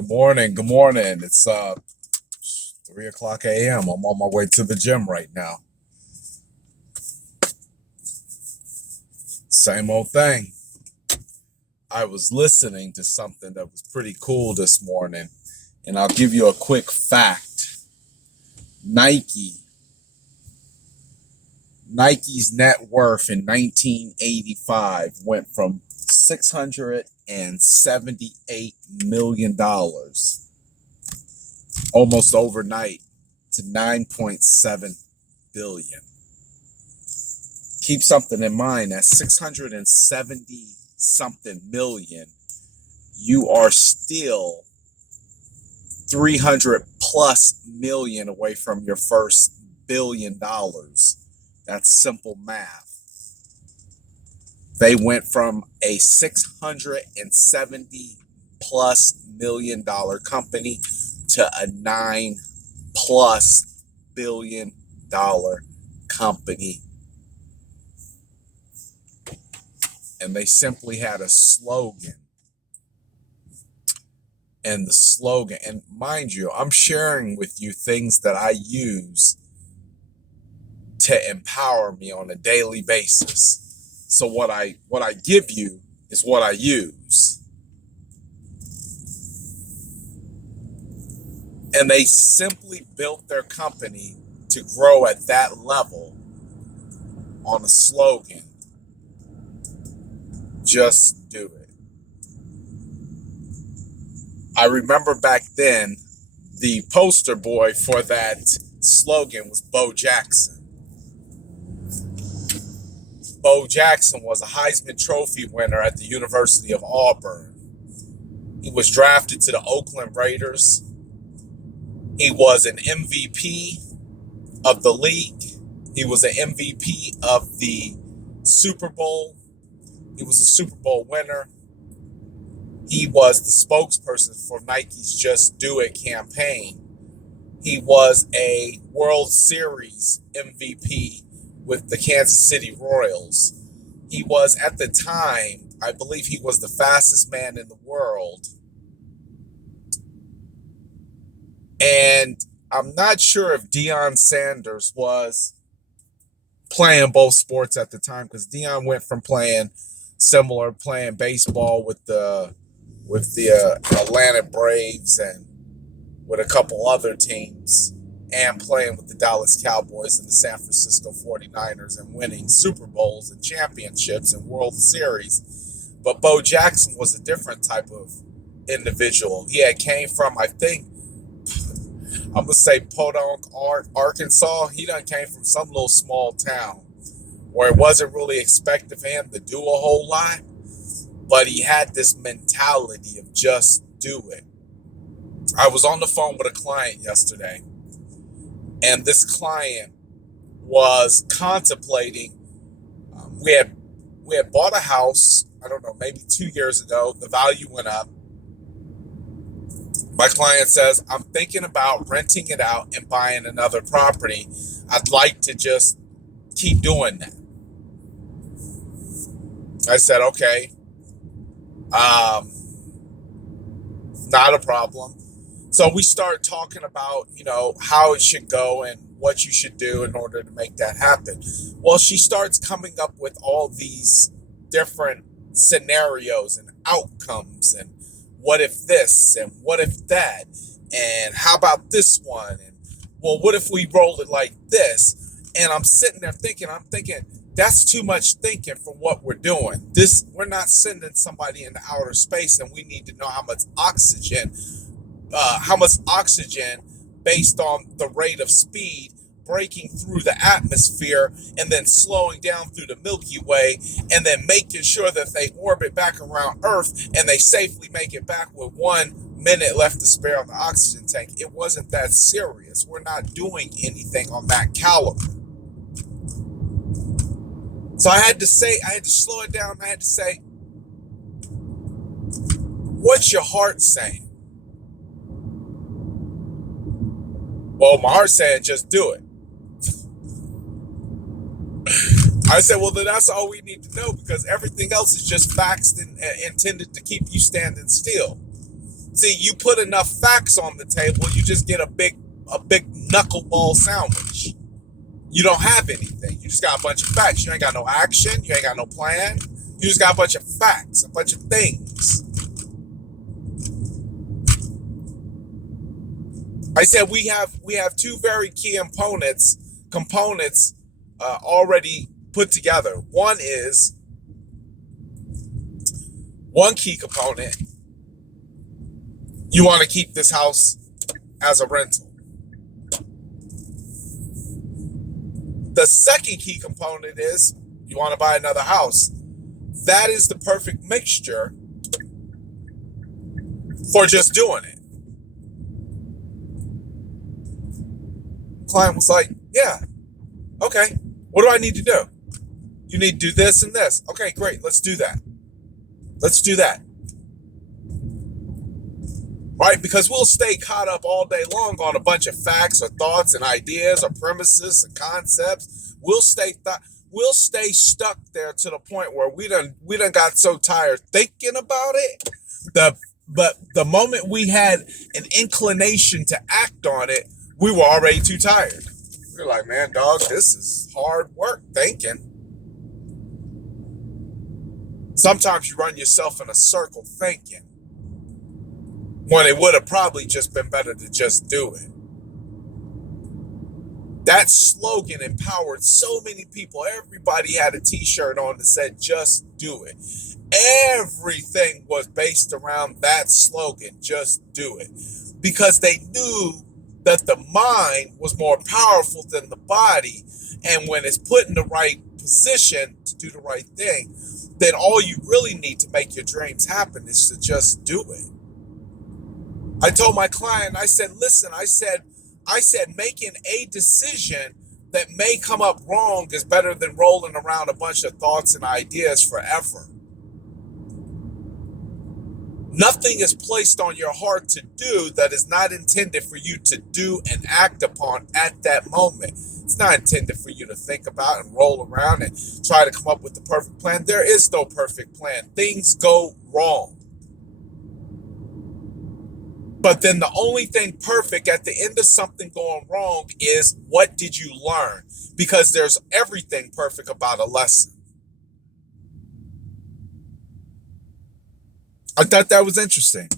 Good morning. Good morning. It's 3 o'clock a.m. I'm on my way to the gym right now. Same old thing. I was listening to something that was pretty cool this morning, and I'll give you a quick fact. Nike's net worth in 1985 went from $678 million almost overnight to 9.7 billion. Keep something in mind, at 670 something million, you are still 300 plus million away from your first $1 billion. That's simple math. They went from a 670 plus million dollar company to a 9 plus billion dollar company. And they simply had a slogan. And the slogan, and mind you, I'm sharing with you things that I use to empower me on a daily basis. So what I give you is what I use. And they simply built their company to grow at that level on a slogan. Just do it. I remember back then, the poster boy for that slogan was Bo Jackson. Bo Jackson was a Heisman Trophy winner at the University of Auburn. He was drafted to the Oakland Raiders. He was an MVP of the league. He was an MVP of the Super Bowl. He was a Super Bowl winner. He was the spokesperson for Nike's Just Do It campaign. He was a World Series MVP with the Kansas City Royals. He was, at the time, I believe he was the fastest man in the world. And I'm not sure if Deion Sanders was playing both sports at the time, because Deion went from playing baseball with the Atlanta Braves and with a couple other teams, and playing with the Dallas Cowboys and the San Francisco 49ers and winning Super Bowls and championships and World Series. But Bo Jackson was a different type of individual. He had came from, I think, I'm going to say Podunk, Arkansas. He done came from some little small town where it wasn't really expected for him to do a whole lot, but he had this mentality of just do it. I was on the phone with a client yesterday, and this client was contemplating. We had bought a house, I don't know, maybe 2 years ago. The value went up. My client says, I'm thinking about renting it out and buying another property. I'd like to just keep doing that. I said, okay, not a problem. So we start talking about, how it should go and what you should do in order to make that happen. Well, she starts coming up with all these different scenarios and outcomes, and what if this and what if that, and how about this one, and well, what if we roll it like this? And I'm sitting there thinking, that's too much thinking for what we're doing. We're not sending somebody into outer space, and we need to know how much oxygen based on the rate of speed breaking through the atmosphere and then slowing down through the Milky Way, and then making sure that they orbit back around Earth and they safely make it back with 1 minute left to spare on the oxygen tank. It wasn't that serious. We're not doing anything on that caliber. So I had to slow it down. I had to say, what's your heart saying? Well, my heart's saying, just do it. I said, well, then that's all we need to know, because everything else is just facts and intended to keep you standing still. See, you put enough facts on the table, you just get a big knuckleball sandwich. You don't have anything. You just got a bunch of facts. You ain't got no action. You ain't got no plan. You just got a bunch of facts, a bunch of things. I said we have two very key components already put together. One key component. You want to keep this house as a rental. The second key component is you want to buy another house. That is the perfect mixture for just doing it. Client was like, yeah, okay, what do I need to do? You need to do this and this. Okay, great, let's do that. Let's do that. Right? Because we'll stay caught up all day long on a bunch of facts or thoughts and ideas or premises and concepts. We'll stay stuck there to the point where we done got so tired thinking about it. But the moment we had an inclination to act on it, we were already too tired. We were like, man, dog, this is hard work thinking. Sometimes you run yourself in a circle thinking, when it would have probably just been better to just do it. That slogan empowered so many people. Everybody had a t-shirt on that said, just do it. Everything was based around that slogan, just do it. Because they knew that the mind was more powerful than the body. And when it's put in the right position to do the right thing, then all you really need to make your dreams happen is to just do it. I told my client, I said, listen, I said, making a decision that may come up wrong is better than rolling around a bunch of thoughts and ideas forever. Nothing is placed on your heart to do that is not intended for you to do and act upon at that moment. It's not intended for you to think about and roll around and try to come up with the perfect plan. There is no perfect plan. Things go wrong. But then the only thing perfect at the end of something going wrong is, what did you learn? Because there's everything perfect about a lesson. I thought that was interesting.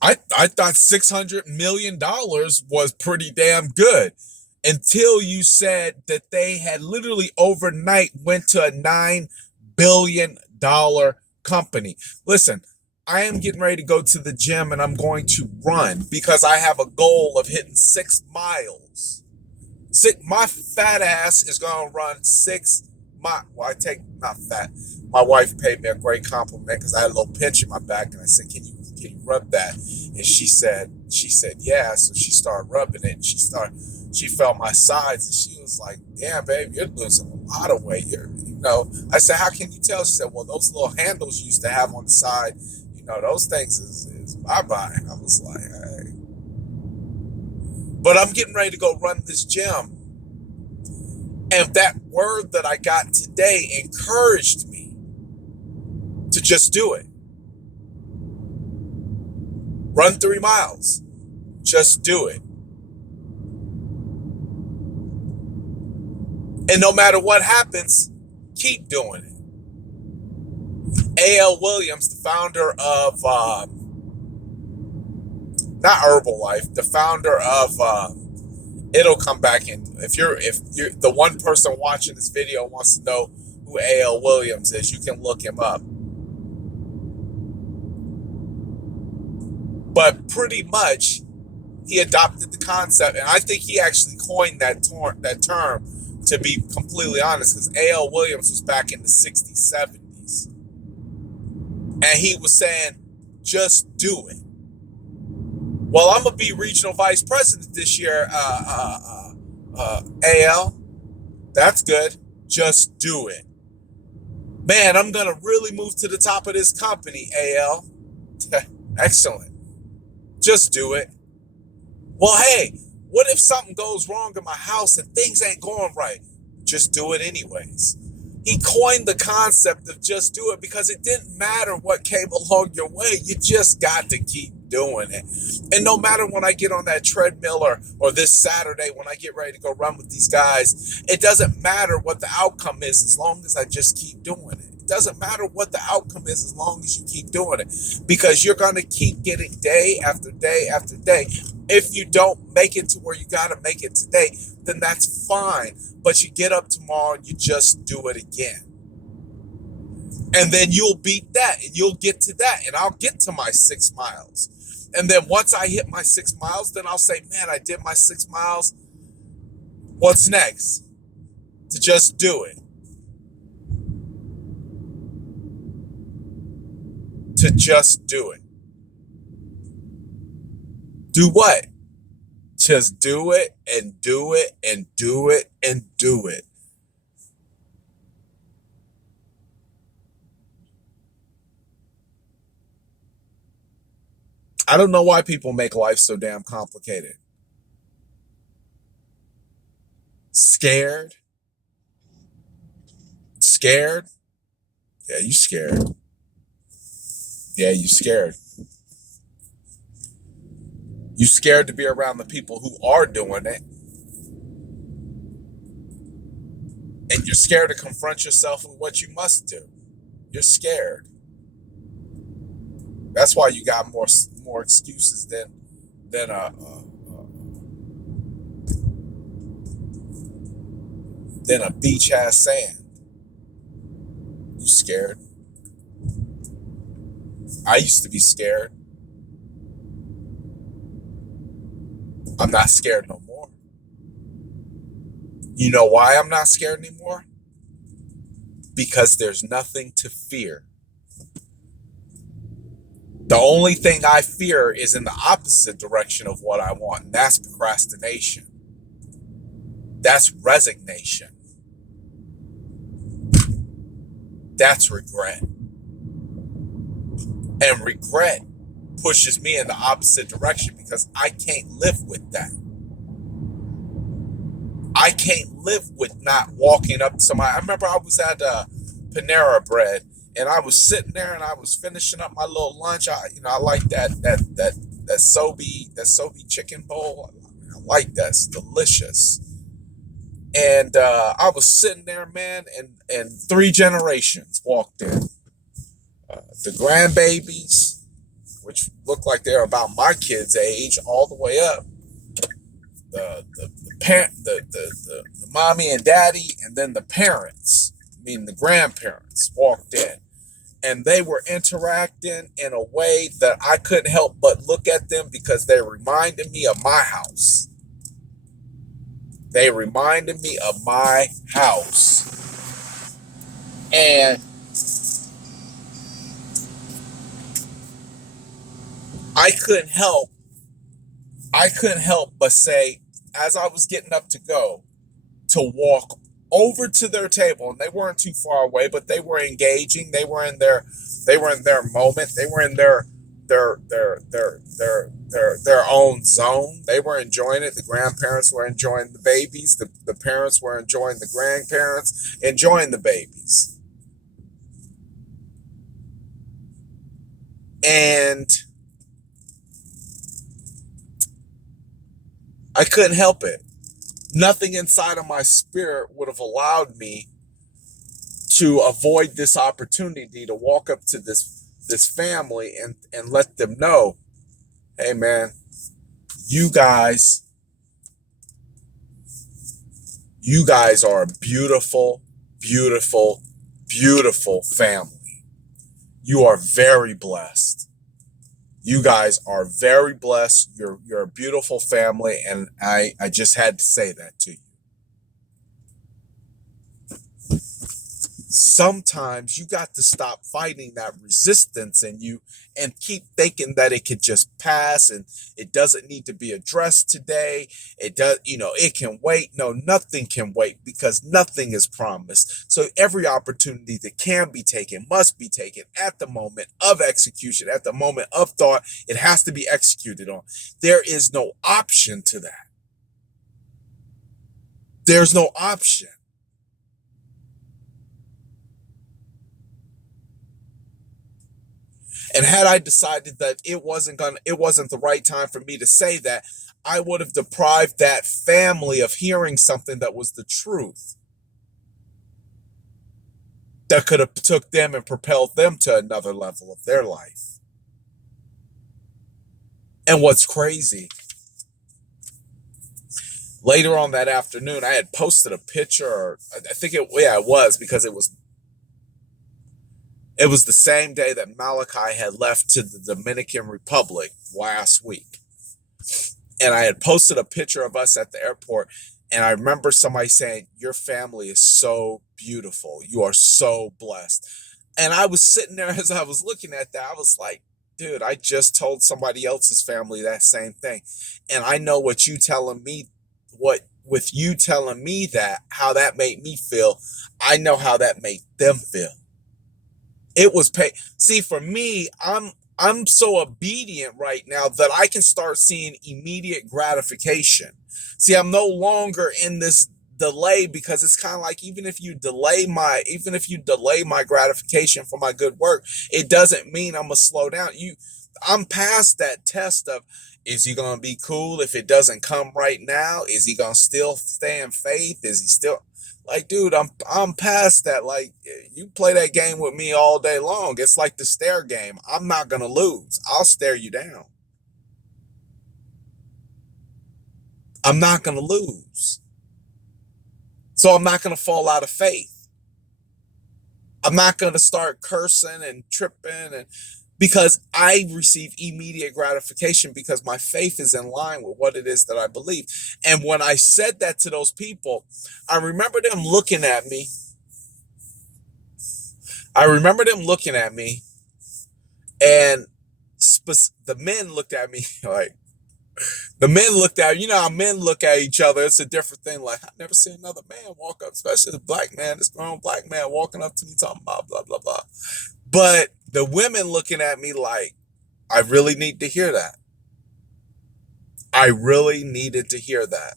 I thought $600 million was pretty damn good until you said that they had literally overnight went to a $9 billion company. Listen, I am getting ready to go to the gym and I'm going to run because I have a goal of hitting 6 miles. My fat ass is going to run 6 miles. Well, not fat. My wife paid me a great compliment because I had a little pinch in my back, and I said, can you rub that? And she said, yeah. So she started rubbing it, and she felt my sides, and she was like, damn, babe, you're losing a lot of weight. I said, how can you tell? She said, well, those little handles you used to have on the side, those things is bye-bye. I was like, hey. But I'm getting ready to go run this gym. And that word that I got today encouraged me to just do it. Run 3 miles. Just do it. And no matter what happens, keep doing it. A.L. Williams, the founder of, not Herbalife, the founder of, it'll come back in. If you're the one person watching this video wants to know who A.L. Williams is, you can look him up. But pretty much, he adopted the concept, and I think he actually coined that term, to be completely honest, because A.L. Williams was back in the 60s, 70s. And he was saying, just do it. Well, I'm going to be regional vice president this year, A.L. That's good. Just do it. Man, I'm going to really move to the top of this company, A.L. Excellent. Just do it. Well, hey, what if something goes wrong in my house and things ain't going right? Just do it anyways. He coined the concept of just do it because it didn't matter what came along your way. You just got to keep doing it. And no matter when I get on that treadmill or this Saturday when I get ready to go run with these guys, it doesn't matter what the outcome is as long as I just keep doing it. It doesn't matter what the outcome is as long as you keep doing it, because you're going to keep getting day after day after day. If you don't make it to where you got to make it today, then that's fine. But you get up tomorrow and you just do it again. And then you'll beat that and you'll get to that. And I'll get to my 6 miles. And then once I hit my 6 miles, then I'll say, man, I did my 6 miles. What's next? To just do it. To just do it. Do what? Just do it and do it and do it and do it. I don't know why people make life so damn complicated. Scared? Scared? Yeah, you scared. Yeah, you scared. You scared to be around the people who are doing it. And you're scared to confront yourself with what you must do. You're scared. That's why you got more excuses than a beach has sand. You scared. I used to be scared. I'm not scared no more. You know why I'm not scared anymore? Because there's nothing to fear. The only thing I fear is in the opposite direction of what I want, and that's procrastination. That's resignation. That's regret. And regret pushes me in the opposite direction because I can't live with that. I can't live with not walking up to somebody. I remember I was at Panera Bread and I was sitting there and I was finishing up my little lunch. I like that Sobe chicken bowl. I like that. It's delicious. And I was sitting there, man, and 3 generations walked in. The grandbabies, which look like they're about my kids' age, all the way up. The mommy and daddy, and then the parents, meaning the grandparents, walked in. And they were interacting in a way that I couldn't help but look at them because they reminded me of my house. They reminded me of my house. And I couldn't help but say, as I was getting up to go, to walk over to their table, and they weren't too far away, but they were engaging. They were in their moment. They were in their own zone. They were enjoying it. The grandparents were enjoying the babies. The parents were enjoying the grandparents, enjoying the babies. And I couldn't help it. Nothing inside of my spirit would have allowed me to avoid this opportunity to walk up to this family and let them know, hey man, you guys are a beautiful, beautiful, beautiful family. You are very blessed. You guys are very blessed. You're a beautiful family, and I just had to say that to you. Sometimes you got to stop fighting that resistance in you and keep thinking that it could just pass and it doesn't need to be addressed today. It can wait. No, nothing can wait because nothing is promised. So every opportunity that can be taken must be taken at the moment of execution, at the moment of thought. It has to be executed on. There is no option to that. There's no option. And had I decided that it wasn't the right time for me to say that, I would have deprived that family of hearing something that was the truth, that could have took them and propelled them to another level of their life. And what's crazy, later on that afternoon, I had posted a picture, or I think it was because it was the same day that Malachi had left to the Dominican Republic last week. And I had posted a picture of us at the airport. And I remember somebody saying, "Your family is so beautiful. You are so blessed." And I was sitting there as I was looking at that. I was like, dude, I just told somebody else's family that same thing. And I know with you telling me that, how that made me feel, I know how that made them feel. It was pay. See, for me, I'm so obedient right now that I can start seeing immediate gratification. See, I'm no longer in this delay, because it's kind of like, even if you delay my gratification for my good work, it doesn't mean I'm gonna slow down. I'm past that test of, is he gonna be cool if it doesn't come right now? Is he gonna still stay in faith? Is he still like, dude, I'm past that. Like, you play that game with me all day long. It's like the stare game. I'm not gonna lose. I'll stare you down. I'm not gonna lose. So I'm not gonna fall out of faith. I'm not gonna start cursing and tripping, and because I receive immediate gratification because my faith is in line with what it is that I believe. And when I said that to those people, I remember them looking at me. I remember them looking at me, and the men looked at me like, the men looked at, how men look at each other. It's a different thing. Like, I've never seen another man walk up, especially the black man, this grown black man walking up to me talking about blah, blah, blah. But the women looking at me like, I really need to hear that. I really needed to hear that.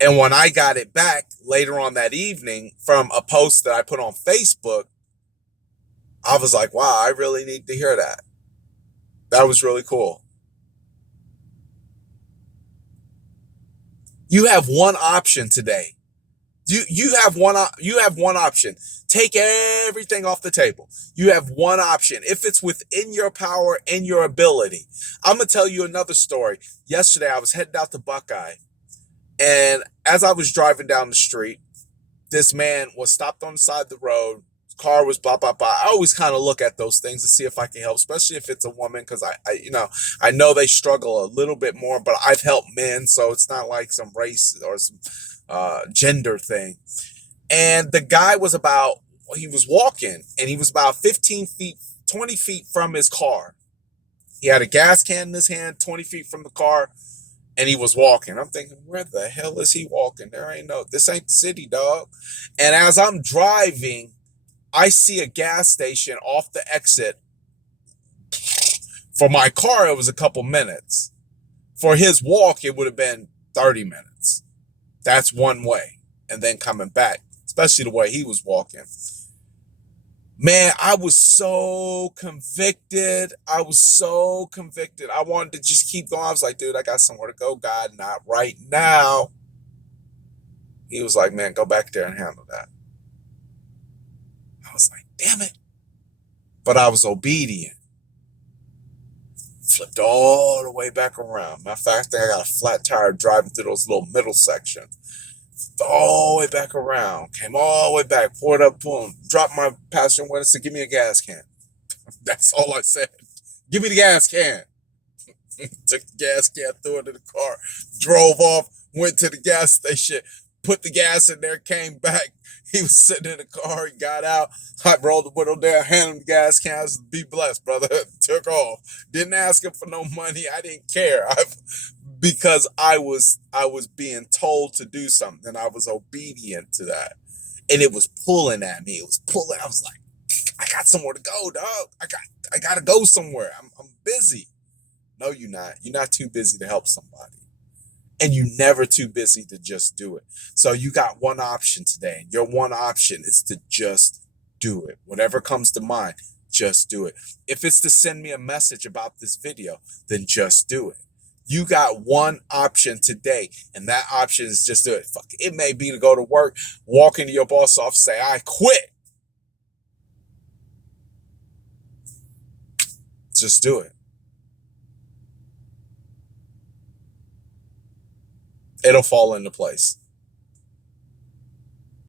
And when I got it back later on that evening from a post that I put on Facebook, I was like, wow, I really need to hear that. That was really cool. You have one option today. You have one option. Take everything off the table. You have one option. If it's within your power and your ability. I'm going to tell you another story. Yesterday I was heading out to Buckeye, and as I was driving down the street, this man was stopped on the side of the road. Car was blah blah blah. I always kind of look at those things to see if I can help, especially if it's a woman, because I know they struggle a little bit more, but I've helped men, so it's not like some race or some gender thing. And the guy he was walking, and he was about 15 feet, 20 feet from his car. He had a gas can in his hand, 20 feet from the car, and he was walking. I'm thinking, where the hell is he walking? This ain't the city, dog. And as I'm driving, I see a gas station off the exit. For my car, it was a couple minutes. For his walk, it would have been 30 minutes. That's one way. And then coming back, especially the way he was walking. Man, I was so convicted. I wanted to just keep going. I was like, dude, I got somewhere to go. God, not right now. He was like, man, go back there and handle that. I was like, damn it. But I was obedient. Flipped all the way back around. Matter of fact, I think I got a flat tire driving through those little middle sections. All the way back around. Came all the way back. Poured up, boom. Dropped my passenger window, said, give me a gas can. That's all I said. Give me the gas can. Took the gas can, threw it in the car. Drove off, went to the gas station, put the gas in there, came back. He was sitting in the car. He got out. I rolled the window down, handed him the gas can. I said, be blessed, brother. Took off. Didn't ask him for no money. I didn't care. Because I was being told to do something, and I was obedient to that. And it was pulling at me. It was pulling. I was like, I got somewhere to go, dog. I got to go somewhere. I'm busy. No, you're not. You're not too busy to help somebody. And you're never too busy to just do it. So you got one option today. Your one option is to just do it. Whatever comes to mind, just do it. If it's to send me a message about this video, then just do it. You got one option today, and that option is just do it. Fuck, it may be to go to work, walk into your boss office, say, I quit. Just do it. It'll fall into place.